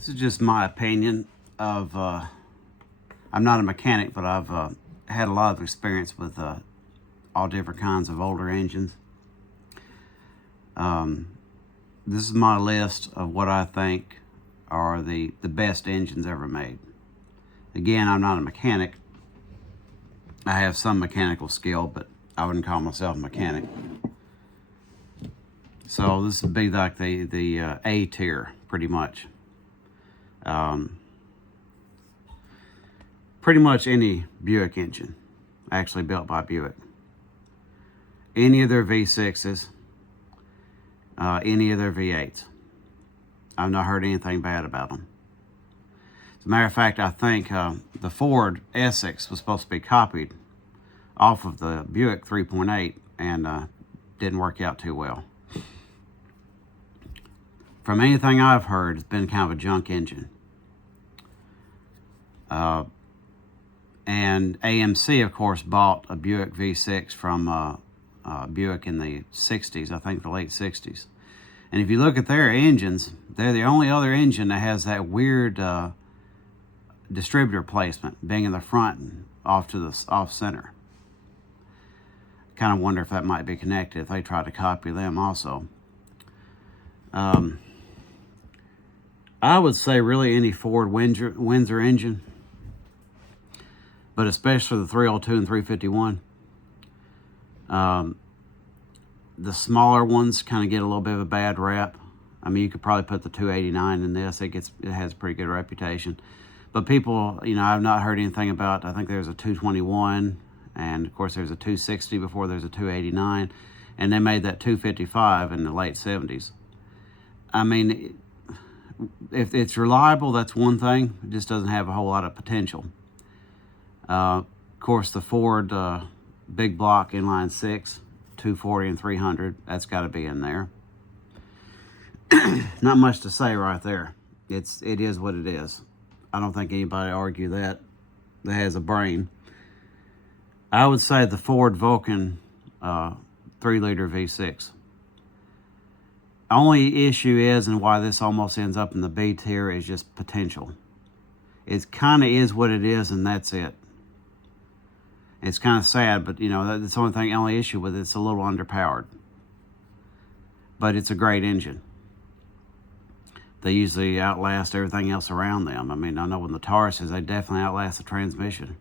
This is just my opinion of, I'm not a mechanic, but I've had a lot of experience with all different kinds of older engines. This is my list of what I think are the best engines ever made. Again, I'm not a mechanic. I have some mechanical skill, but I wouldn't call myself a mechanic. So this would be like the A tier, pretty much. Pretty much any Buick engine actually built by Buick. Any of their V6s, any of their V8s. I've not heard anything bad about them. As a matter of fact, I think the Ford Essex was supposed to be copied off of the Buick 3.8 and didn't work out too well. From anything I've heard, it's been kind of a junk engine. And AMC, of course, bought a Buick V6 from Buick in the 60s, I think the late 60s. And if you look at their engines, they're the only other engine that has that weird distributor placement, being in the front and off to the off center. Kind of wonder if that might be connected if they try to copy them also. I would say really any Ford Windsor engine, but especially the 302 and 351. The smaller ones kind of get a little bit of a bad rap. I mean, you could probably put the 289 in this. It has a pretty good reputation. But people, I've not heard anything about, I think there's a 221, and of course there's a 260 before there's a 289, and they made that 255 in the late 70s. I mean, if it's reliable, that's one thing. It just doesn't have a whole lot of potential. Of course, the Ford big block inline six, 240 and 300, that's got to be in there. Not much to say right there. It is what it is. I don't think anybody argue that has a brain. I would say the Ford Vulcan 3-liter V6. Only issue is, and why this almost ends up in the B tier, is just potential. It kind of is what it is, and that's it. It's kind of sad, but that's the only issue with it. It's a little underpowered. But it's a great engine. They usually outlast everything else around them. I mean, I know when the Tauruses, they definitely outlast the transmission.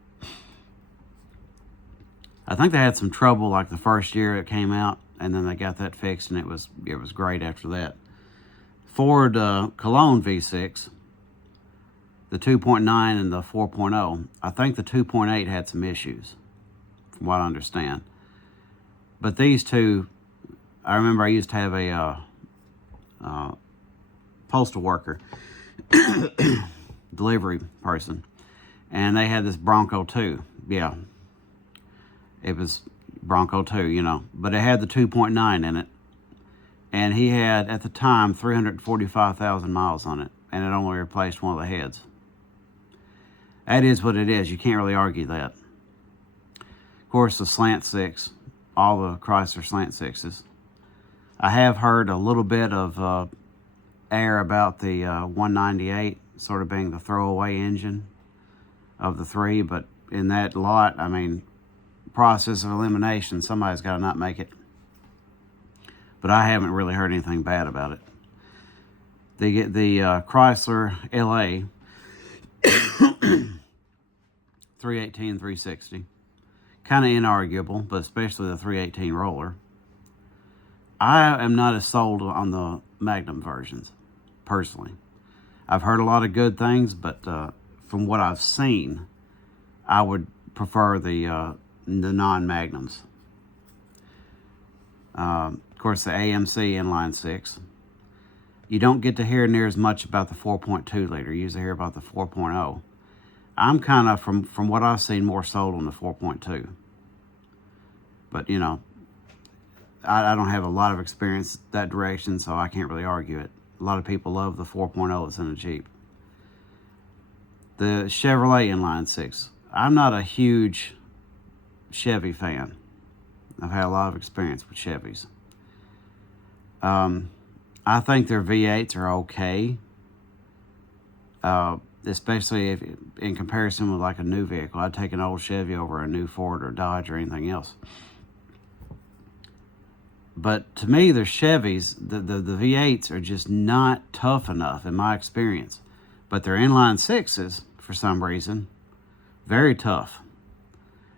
I think they had some trouble like the first year it came out, and then they got that fixed, and it was great after that. Ford Cologne V6, the 2.9 and the 4.0. I think the 2.8 had some issues, from what I understand. But these two, I remember I used to have a postal worker, delivery person, and they had this Bronco 2. Yeah, it was Bronco 2, but it had the 2.9 in it, and he had at the time 345,000 miles on it, and it only replaced one of the heads. That is what it is. You can't really argue that. Of course, the slant six, all the Chrysler slant sixes. I have heard a little bit of air about the 198 sort of being the throwaway engine of the three, but in that lot, I mean, process of elimination, somebody's got to not make it. But I haven't really heard anything bad about it. They get the Chrysler LA 318, 360. Kind of inarguable, but especially the 318 roller. I am not as sold on the Magnum versions, personally. I've heard a lot of good things, but from what I've seen, I would prefer the non-Magnums. Of course, the AMC inline six. You don't get to hear near as much about the 4.2 liter. You usually hear about the 4.0. I'm kind of, from what I've seen, more sold on the 4.2. But, I don't have a lot of experience that direction, so I can't really argue it. A lot of people love the 4.0 that's in a Jeep. The Chevrolet inline six. I'm not a huge Chevy fan. I've had a lot of experience with Chevys. I think their V8s are okay. especially if, in comparison with like a new vehicle. I'd take an old Chevy over a new Ford or Dodge or anything else. But to me, the Chevys, the V8s are just not tough enough in my experience. But their inline sixes, for some reason, very tough.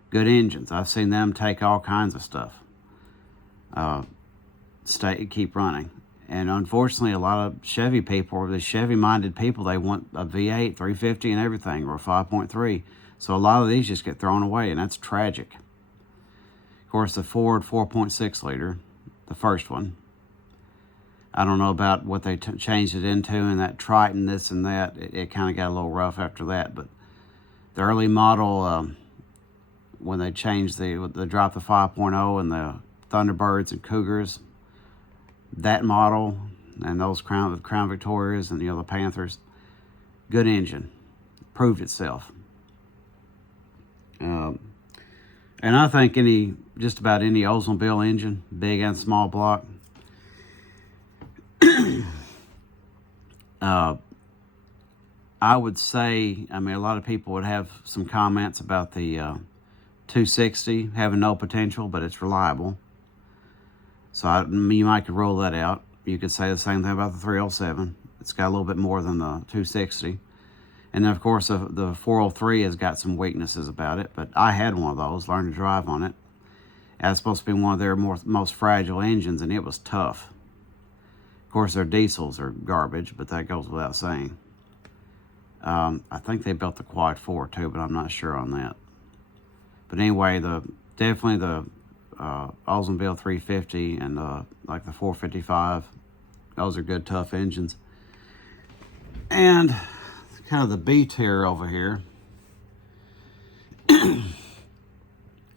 Good engines. I've seen them take all kinds of stuff. Keep running. And unfortunately, a lot of Chevy people, the Chevy-minded people, they want a V8, 350 and everything, or a 5.3. So a lot of these just get thrown away, and that's tragic. Of course, the Ford 4.6 liter, the first one. I don't know about what they changed it into, and that Triton, this and that. It kind of got a little rough after that. But the early model, when they changed they dropped the 5.0 and the Thunderbirds and Cougars, that model and those Crown Victorias and the Panthers, good engine, proved itself. And I think just about any Oldsmobile engine, big and small block, I would say, a lot of people would have some comments about the 260 having no potential, but it's reliable. So you might could roll that out. You could say the same thing about the 307. It's got a little bit more than the 260. And then, of course, the 403 has got some weaknesses about it, but I had one of those, learned to drive on it. That's supposed to be one of their most fragile engines, and it was tough. Of course, their diesels are garbage, but that goes without saying. I think they built the Quad 4 too, but I'm not sure on that. But anyway, definitely the Oldsmobile 350 and like the 455, those are good, tough engines. And kind of the B tier over here,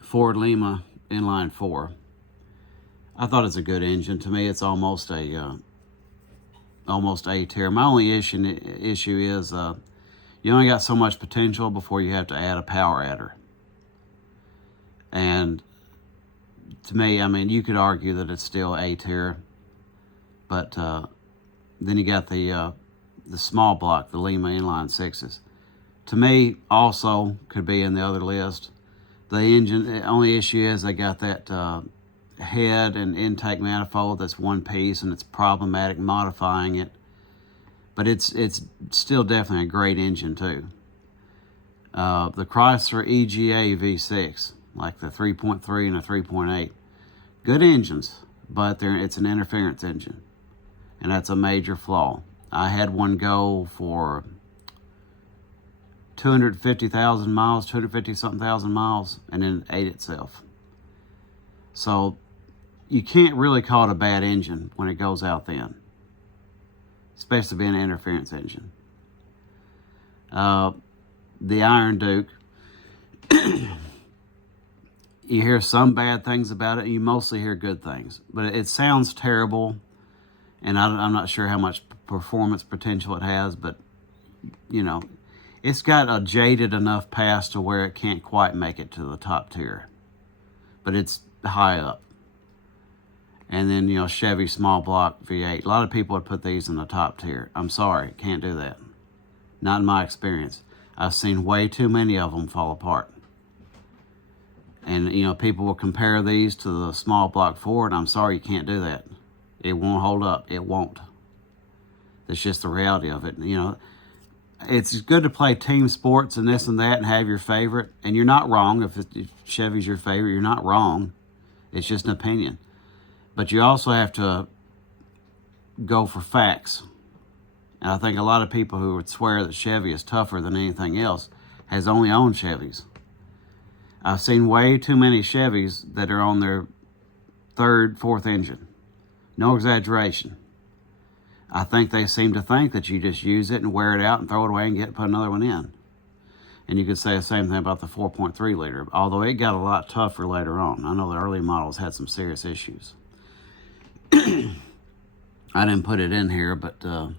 Ford Lima inline 4. I thought it's a good engine. To me, it's almost A tier. My only issue is you only got so much potential before you have to add a power adder. And to me, you could argue that it's still A tier, but then you got the small block, the Lima inline 6s. To me, also could be in the other list. The engine, the only issue is they got that head and intake manifold that's one piece, and it's problematic modifying it. But it's still definitely a great engine too. The Chrysler EGA V6, like the 3.3 and a 3.8, good engines, but it's an interference engine, and that's a major flaw. I had one go for 250,000 miles, 250-something thousand miles, and then it ate itself. So you can't really call it a bad engine when it goes out then, especially being an interference engine. The Iron Duke, you hear some bad things about it, and you mostly hear good things. But it sounds terrible, and I'm not sure how much performance potential it has, but, it's got a jaded enough past to where it can't quite make it to the top tier. But it's high up. And then, Chevy small block V8. A lot of people would put these in the top tier. I'm sorry, can't do that. Not in my experience. I've seen way too many of them fall apart. And, people will compare these to the small block Ford. I'm sorry, you can't do that. It won't hold up. It won't. That's just the reality of it. It's good to play team sports and this and that and have your favorite. And you're not wrong. If Chevy's your favorite, you're not wrong. It's just an opinion. But you also have to go for facts. And I think a lot of people who would swear that Chevy is tougher than anything else has only owned Chevys. I've seen way too many Chevys that are on their third, fourth engine. No exaggeration. I think they seem to think that you just use it and wear it out and throw it away and put another one in. And you could say the same thing about the 4.3 liter, although it got a lot tougher later on. I know the early models had some serious issues. I didn't put it in here, but the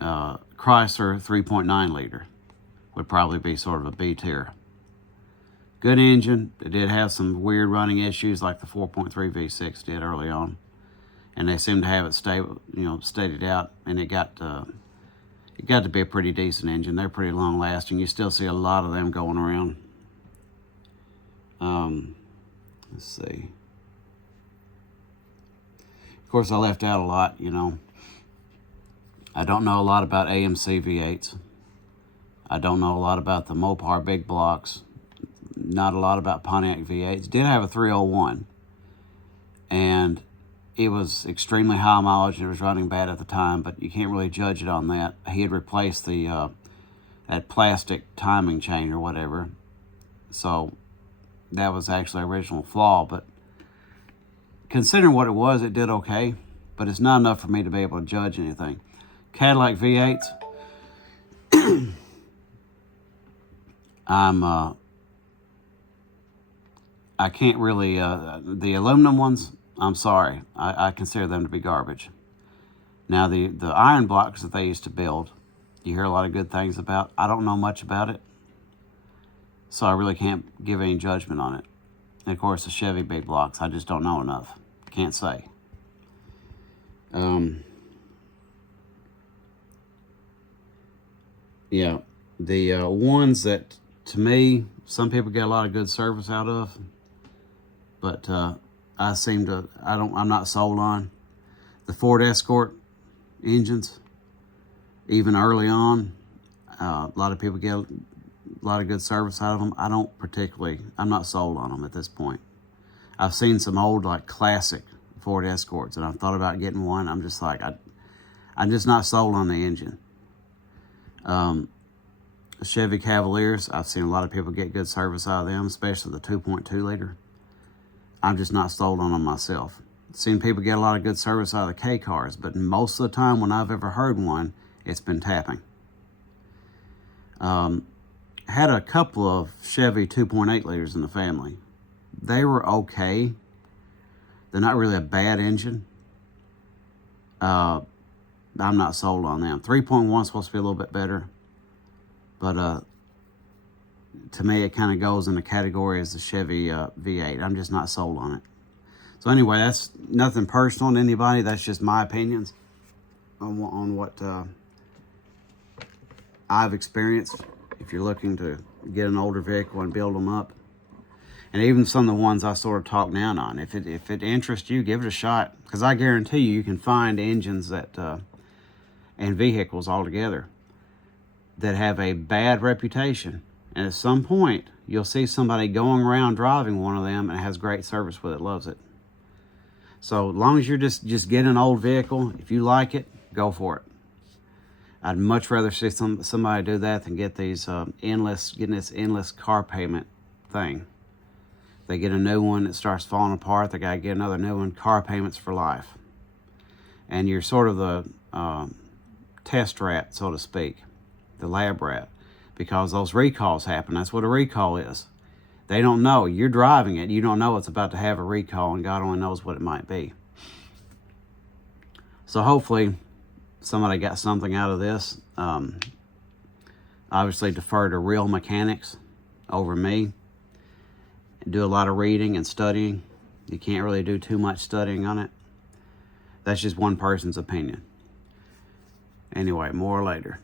Chrysler 3.9 liter would probably be sort of a B tier. Good engine. It did have some weird running issues like the 4.3 V6 did early on. and they seem to have it stable, steadied out, and it got to be a pretty decent engine. They're pretty long lasting. You still see a lot of them going around. Let's see. Of course, I left out a lot, I don't know a lot about AMC V8s. I don't know a lot about the Mopar big blocks. Not a lot about Pontiac V8s. Did have a 301. And it was extremely high mileage and it was running bad at the time, but you can't really judge it on that. He had replaced the that plastic timing chain or whatever. So that was actually an original flaw, but considering what it was, it did okay, but it's not enough for me to be able to judge anything. Cadillac V8s, I can't really, the aluminum ones, I'm sorry, I consider them to be garbage. Now the iron blocks that they used to build, you hear a lot of good things about. I don't know much about it, so I really can't give any judgment on it. And of course the Chevy big blocks, I just don't know enough. Can't say. Yeah, the ones that, to me, some people get a lot of good service out of, but I'm not sold on. The Ford Escort engines, even early on, a lot of people get a lot of good service out of them. I'm not sold on them at this point. I've seen some old, like, classic Ford Escorts, and I've thought about getting one. I'm just like, I'm just not sold on the engine. Chevy Cavaliers, I've seen a lot of people get good service out of them, especially the 2.2 liter. I'm just not sold on them myself. Seen people get a lot of good service out of the K cars, but most of the time when I've ever heard one, it's been tapping. Had a couple of Chevy 2.8 liters in the family. They were okay. They're not really a bad engine. I'm not sold on them. 3.1 is supposed to be a little bit better, but to me, it kind of goes in the category as the Chevy V8. I'm just not sold on it. So anyway, that's nothing personal to anybody. That's just my opinions on what I've experienced. If you're looking to get an older vehicle and build them up, and even some of the ones I sort of talk down on, if it interests you, give it a shot, because I guarantee you can find engines that and vehicles altogether that have a bad reputation, and at some point you'll see somebody going around driving one of them and has great service with it, loves it. So as long as you're just getting an old vehicle, if you like it, go for it. I'd much rather see somebody do that than get these getting this endless car payment thing. They get a new one, it starts falling apart, they gotta get another new one. Car payments for life. And you're sort of the test rat, so to speak, the lab rat, because those recalls happen. That's what a recall is. They don't know. You're driving it. You don't know it's about to have a recall, and God only knows what it might be. So hopefully somebody got something out of this. Obviously defer to real mechanics over me. Do a lot of reading and studying. You can't really do too much studying on it. That's just one person's opinion. Anyway, more later.